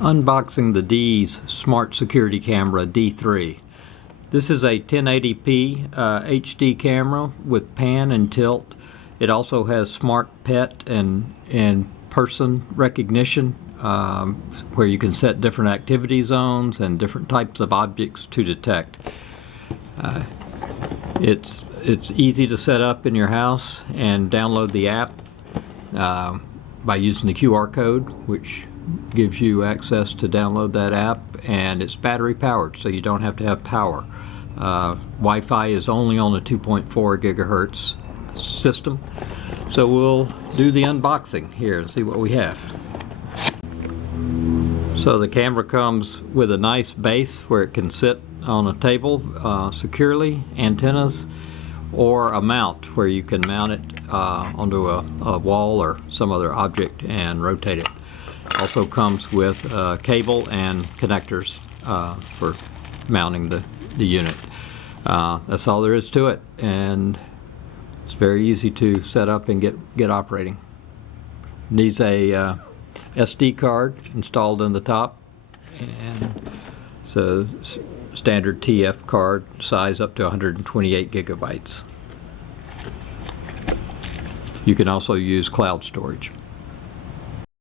Unboxing the Dzees Smart Security Camera D3. This is a 1080p HD camera with pan and tilt. It also has smart pet and person recognition where you can set different activity zones and different types of objects to detect. It's easy to set up in your house and download the app by using the QR code, which gives you access to download that app, and it's battery powered, so you don't have to have power. Wi-Fi is only on a 2.4 gigahertz system. So we'll do the unboxing here and see what we have. So the camera comes with a nice base where it can sit on a table securely, antennas, or a mount where you can mount it onto a wall or some other object and rotate it. Also comes with cable and connectors for mounting the unit. That's all there is to it, and it's very easy to set up and get operating. Needs a SD card installed in the top, and so standard TF card size up to 128 gigabytes. You can also use cloud storage.